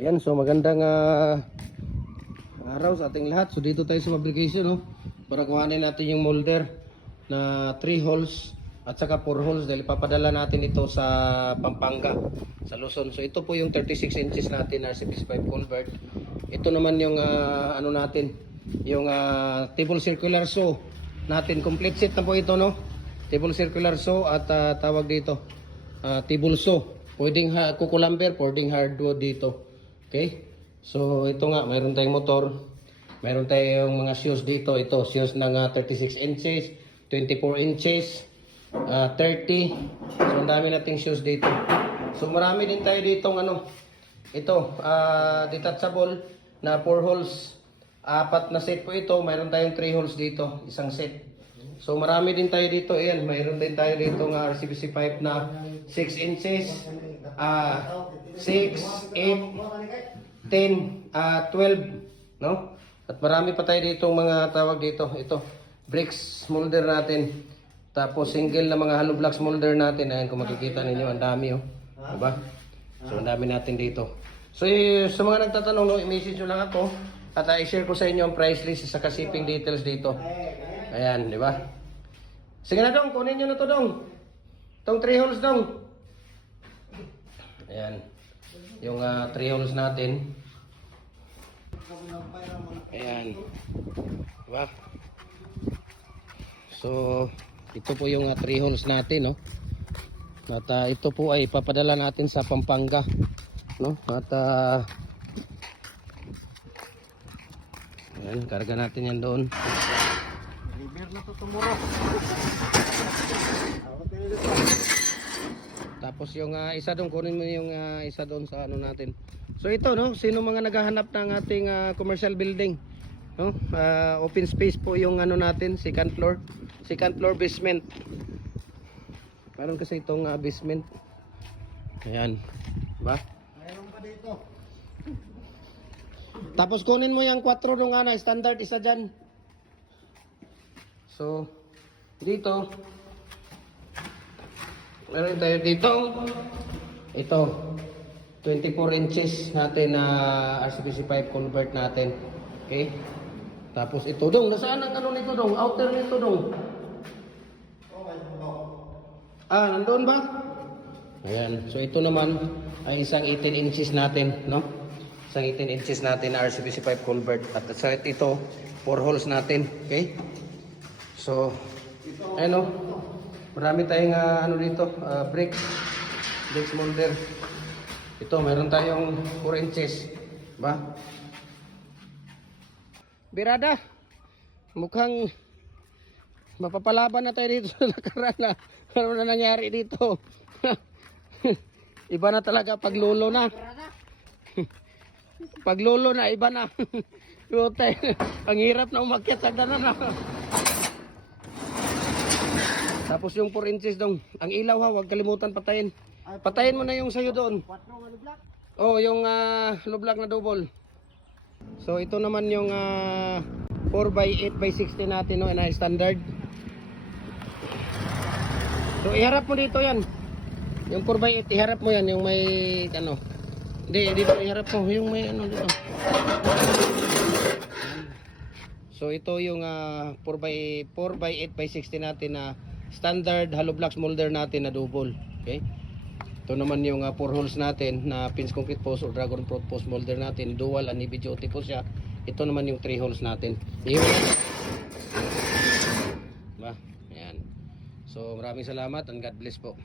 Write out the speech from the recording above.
Ayan, so magandang araw sa ating lahat. So dito tayo sa fabrication, no? Para kuhanin natin yung molder na 3 holes at saka 4 holes dahil ipapadala natin ito sa Pampanga, sa Luzon. So ito po yung 36 inches natin RCP5 convert. Ito naman yung ano natin, yung table circular saw natin. Complete set na po ito, no? Table circular saw at tawag dito table saw. Pwedeng kukulamber, pwedeng hardwood dito. Okay? So ito nga, mayroon tayong motor. Mayroon tayong mga shoes dito. Ito, shoes ng 36 inches, 24 inches, 30. So ang dami nating shoes dito. So marami din tayo ditong ano. Ito, detachable na 4 holes. 4 na set po ito. Mayroon tayong 3 holes dito, isang set. So marami din tayo dito. Ayan, mayroon din tayo dito ng RCBC pipe na 6 inches, 6, 8, 10, 12, no? At marami pa tayo dito mga tawag dito. Ito, bricks molder natin. Tapos single na mga hollow blocks molder natin. Ayan, kung makikita ninyo, ang dami, oh. Diba? So ang dami natin dito. So sa mga nagtatanong, no, i-message nyo lang ako at i-share ko sa inyo ang price list sa shipping details dito. Ayan, di ba? Sige na dong, kunin nyo na to dong. Itong 3 holes dong. Ayan. Yung 3 holes natin. Ayan. Diba? So, ito po yung 3 holes natin, no? At ito po ay papadala natin sa Pampanga, no? At ayan, karga natin yan doon. Liber na to tomorrow. Tapos yung isa doon, kunin mo yung isa doon sa ano natin. So ito, no, sino mga naghahanap ng ating commercial building, no? Open space po yung ano natin, second floor basement. Meron kasi itong basement. Ayan, ba? Mayroon pa dito. Tapos kunin mo yung 4 nung standard isa diyan. So dito meron tayo dito. Ito 24 inches natin na RCBC pipe convert natin. Okay? Tapos ito dong, nasaan ang ano nito dong? Outer nito dong. Nandoon ba? Ayan. So ito naman ay isang 18 inches natin, no? Isang 18 inches natin na RCBC pipe convert. At sa ito, 4 holes natin. Okay? So, ano? Marami tayong ano dito, bricks molder. Ito, mayroon tayong 4 inches. Ba? Birada, mukhang mapapalaban na tayo dito sa nakaraan na. Ano na nangyari dito? Iba na talaga pag lolo na. Pag lolo na, iba na. Ang hirap na umakyat sa danan na. Tapos yung 4 inches dong. Ang ilaw ha, huwag kalimutan patayin. Patayin mo na yung sayo doon. Oh, yung hollow block na double. So ito naman yung 4x8x60 natin, no, na standard. So iharap mo dito yan. Yung 4x8 iharap mo yan, yung may ano. Hindi, dito iharap mo yung may ano dito. So ito yung 4x8x60 natin na standard hollow blocks molder natin na double. Okay? Ito naman yung 4 holes natin na pins concrete post or dragon fruit post molder natin, dual and heavy duty po siya. Ito naman yung 3 holes natin. Ba? Ayan. So maraming salamat and God bless po.